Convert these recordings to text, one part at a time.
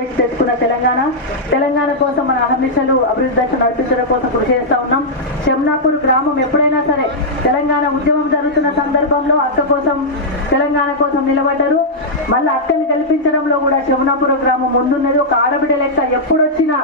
చేసి తెచ్చుకున్న తెలంగాణ కోసం మన అహర్నిశలు అభివృద్ధి దశ నడిపించడం కోసం కృషి చేస్తా ఉన్నాం. చెమ్నాపూర్ గ్రామం ఎప్పుడైనా సరే తెలంగాణ ఉద్యమం జరుగుతున్న సందర్భంలో అక్క కోసం తెలంగాణ కోసం నిలబడ్డారు. మళ్ళీ అక్కని గెలిపించడంలో కూడా చెమ్నాపూర్ గ్రామం ముందున్నది. ఒక ఆడబిడ్డ లెక్క ఎప్పుడు వచ్చినా,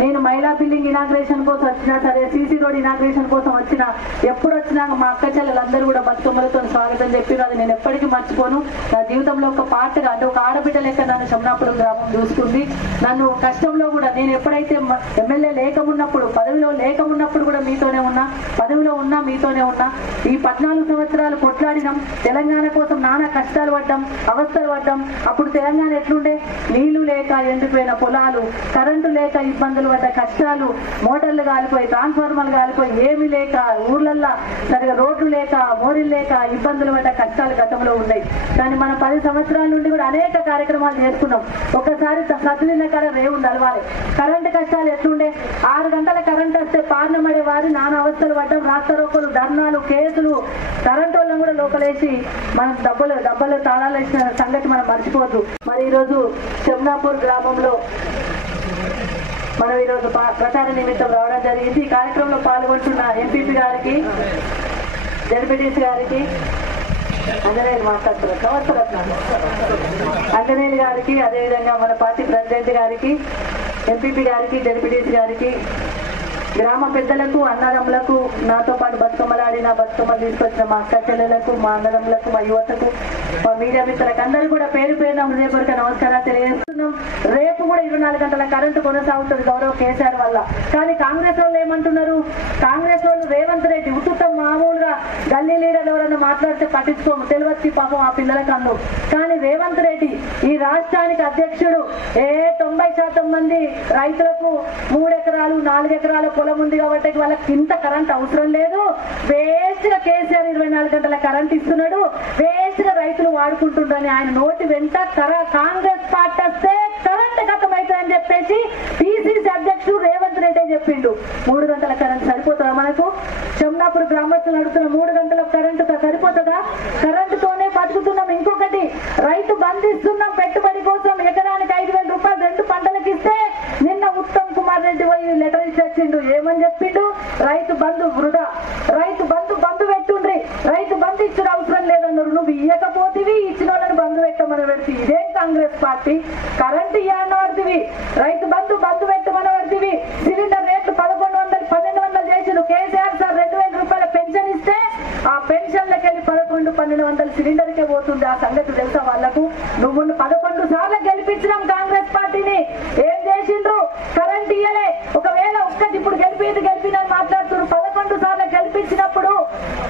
నేను మహిళా బిల్డింగ్ ఇనాగ్రేషన్ కోసం వచ్చినా సరే, సీసీ రోడ్ ఇనాగ్రేషన్ కోసం వచ్చినా, ఎప్పుడు వచ్చినా మా అక్క చెల్లెలందరూ కూడా బతుకమ్మలతో స్వాగతం చెప్పారు. అది నేను ఎప్పటికీ మర్చిపోను. నా జీవితంలో ఒక పార్ట్గా, అంటే ఒక ఆడబిడ్డ లెక్క నన్ను చెమ్నాపూర్ గ్రామం చూసుకుంది. నన్ను కష్టంలో కూడా, నేను ఎప్పుడైతే ఎమ్మెల్యే లేకమున్నప్పుడు, పదవిలో లేకమున్నప్పుడు కూడా మీతోనే ఉన్నా, పదవిలో ఉన్నా మీతోనే ఉన్నా. ఈ 14 సంవత్సరాలు కొట్లాడినాం. తెలంగాణ కోసం నానా కష్టాలు పడ్డాం, అవస్థలు పడ్డాం. అప్పుడు తెలంగాణ ఎట్లుండే? నీళ్లు లేక ఎండిపోయిన పొలాలు, కరెంటు లేక ఇబ్బందులు పడ్డ కష్టాలు, మోటార్లు కాలిపోయి, ట్రాన్స్ఫార్మర్లు కాలిపోయి, ఏమి లేక, ఊర్లల్లో సరిగా రోడ్లు లేక, మోరీలు లేక ఇబ్బందులు పడ్డ కష్టాలు గతంలో ఉన్నాయి. కానీ మనం 10 సంవత్సరాల నుండి కూడా అనేక కార్యక్రమాలు చేసుకున్నాం. ఒకసారి సద్దున్న కాడ రేవు నడవాలి. కరెంటు కష్టాలు ఎట్లుండే? 6 గంటల కరెంట్ వస్తే పార్నమడే వారి నానా అవస్థలు పడ్డం, రాస్తారోకలు, ధర్నాలు, కేసులు, కరెంటు వాళ్ళని కూడా లోకలేసి మనం డబ్బలు తాళాలు వేసిన సంగతి మనం మర్చిపోవద్దు. మరి ఈరోజు చెమ్నాపూర్ గ్రామంలో మనం ఈరోజు ప్రచార నిమిత్తం రావడం జరిగింది. ఈ కార్యక్రమంలో పాల్గొంటున్న ఎంపీపీ గారికి, జడ్పీటీసీ గారికి, అంజనేయులు అంజనేయులు గారికి, అదేవిధంగా మన పార్టీ ప్రెసిడెంట్ గారికి, ఎంపీపీ గారికి, జడ్పీటీసీ గారికి, గ్రామ పెద్దలకు, అన్నదమ్ములకు, నాతో పాటు బతుకమ్మలాడిన, బతుకమ్మలు తీసుకొచ్చిన మా అక్క చెల్లెలకు, మా అన్నదమ్ములకు, మా యువతకు, మా మీడియా మిత్రులకు అందరూ కూడా పేరు పేరున హృదయపూర్వక నమస్కారాలు తెలియజేస్తున్నాం. రేపు కూడా 24 గంటల కరెంటు కొనసాగుతుంది గౌరవ కేసీఆర్ వల్ల. కానీ కాంగ్రెస్ వాళ్ళు ఏమంటున్నారు? కాంగ్రెస్ వాళ్ళు రేవంత్ రెడ్డి ఉచితం మామూలుగా గల్లీ లీడర్లు ఎవరైనా మాట్లాడితే పట్టించుకోము, తెలివచ్చి పాపం ఆ పిల్లలకు అన్ను. కానీ రేవంత్ రెడ్డి ఈ రాష్ట్రానికి అధ్యక్షుడు. 90% మంది రైతులకు 3 ఎకరాలు 4 ఎకరాల పొలం ఉంది కాబట్టి వాళ్ళకి ఇంత కరెంట్ అవసరం లేదు. వేస్ట్ గా కేసీఆర్ 24 గంటల కరెంట్ ఇస్తున్నాడు, వేస్ట్ గా రైతులు వాడుకుంటుండ్రని ఆయన నోటి వెంట కాంగ్రెస్ పార్టీ వస్తే కరెంట్ గతమైతుందని చెప్పేసి పిసిసి అధ్యక్షుడు రేవంత్ రెడ్డి చెప్పిండు. 3 గంటల కరెంట్ సరిపోతుందా మనకు? చెమ్నాపూర్ గ్రామస్తులు నడుతున్న 3 గంటల కరెంటు సరిపోతుందా? కరెంటుతోనే బతుకుతున్నాం. ఇంకొకటి, రైతు బంధిస్తున్నాం పెట్టుబడి కోసం. ఎకరానికి 5,000 రూపాయలు 2 పంటలకు ఇస్తే నిన్న ఉత్తమ్ కుమార్ రెడ్డి పోయి లెటర్ ఇచ్చిండు. ఏమని చెప్పిండు? రైతు బంధు వృధా, రైతు బంధు పెట్టుండ్రి, రైతు బంధు ఇచ్చిన అవసరం లేదన్నారు. నువ్వు ఇయ్యకపోతేవి, ఇచ్చిన వాళ్ళని బంధు పెట్టమని పెడితే ఇదేం కాంగ్రెస్ పార్టీ? కరెంటు ఇయ్యన్న పడుతుంది, రైతు బంధు పెట్టమని పడుతుంది. సిలిండర్ రేట్లు 1100, 1200 చేసిండు కేసీఆర్ సార్. 2,000 రూపాయల పెన్షన్ ఇస్తే ఆ పెన్షన్లకి వెళ్ళి 1100, 1200 సిలిండర్కే పోతుంది. ఆ సంగతి తెలుసా వాళ్లకు? నువ్వు 11 సార్లు గెలిపించినాం కాంగ్రెస్ పార్టీని. ఏం చేసిండ్రు? కరెంట్ ఇయ్యలే. ఒకవేళ ఒక్కటి ఇప్పుడు గెలిపినని మాట్లాడుతున్నారు. 11 సార్లు గెలిపించినప్పుడు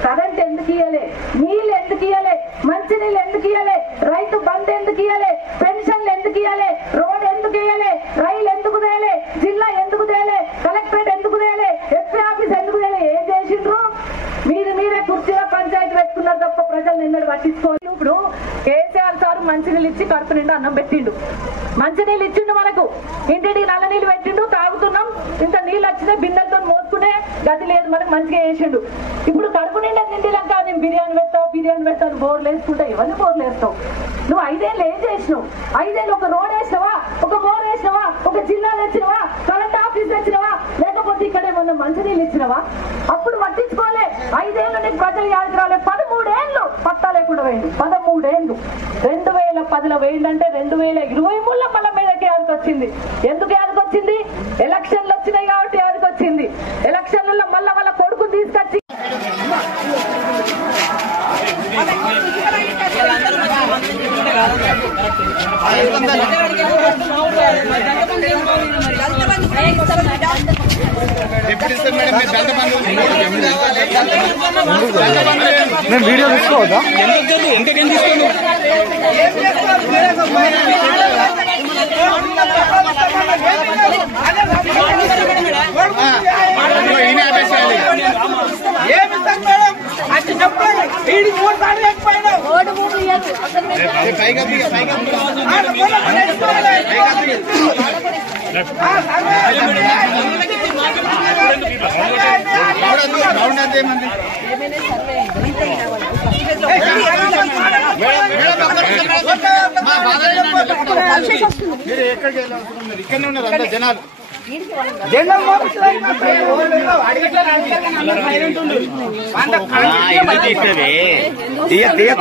కరెంట్ ఎందుకు ఇయ్యలే? నీళ్ళు ఎందుకు ఇయ్యలే? మంచి నీళ్ళు ఎందుకు ఇయ్యలే? రైతు బంద్ ఎందుకు ఇయ్యలే? పెన్షన్లు ఎందుకు ఇయ్యలే? రోడ్ ఎందుకు ఇయ్యలే? రైలు ఎందుకు తేలే? జిల్లా ఎందుకు తేలే? కలెక్టరేట్ ఎందుకు తేలే? ఎస్పీ ఆఫీస్ ఎందుకు తేలే? ఏం చేసిండ్రు? మీరే కుర్చీలో పంచాయతీ పెట్టుకున్నారు తప్ప ప్రజలు ఎన్నడూ పట్టించుకోవాలి. ఇప్పుడు కేసీఆర్ సార్ మంచినీళ్ళు ఇచ్చి కడుపు నిండా అన్నం పెట్టిండు, మంచినీళ్ళు ఇచ్చిండు, మనకు ఇంటికి నల్ల నీళ్ళు పెట్టిండు, తాగుతున్నాం. ఇంత నీళ్ళు వచ్చినాయి, బిందెలతో మోసుకునే గతి లేదు, మనకు మంచిగా వేసిండు. ఇప్పుడు కడుపు నిండా నిండిలాక నేను బిర్యానీ పెడతాను బోర్లు వేసుకుంటా. ఇవన్నీ బోర్లు వేస్తావు నువ్వు? 5 ఏళ్ళు ఏం చేసినావు? 5 ఏళ్ళు ఒక రోడ్ వేసినవా? ఒక బోర్ వేసినవా? ఒక జిల్లా తెచ్చినవా? కరెంట్ ఆఫీస్ తెచ్చినవా? లేకపోతే ఇక్కడ ఏమన్నా మంచినీళ్ళు ఇచ్చినవా? అప్పుడు పట్టించుకోలే. 5 ఏళ్ళు నీకు ప్రజలు యాదికి రాలే. 13 ఏళ్ళు పట్టా లేకుండా వేయండి. 13 ఏళ్ళు 2010లో వేయండి, 2023లో మళ్ళీ మీదకి యాదికి వచ్చింది. ఎందుకు యాదికి వచ్చింది? ఎలక్షన్లు వచ్చినాయి కాబట్టి యాదికి వచ్చింది. ఎలక్షన్లలో మళ్ళీ వాళ్ళ కొడుకుని తీసుకొచ్చి నేను వీడియో తీసుకోవద్దా? మీరు ఎక్కడికి వెళ్ళాల్సిన మీరు ఇక్కడనే ఉన్నారు అందరు జనాలు తీయకు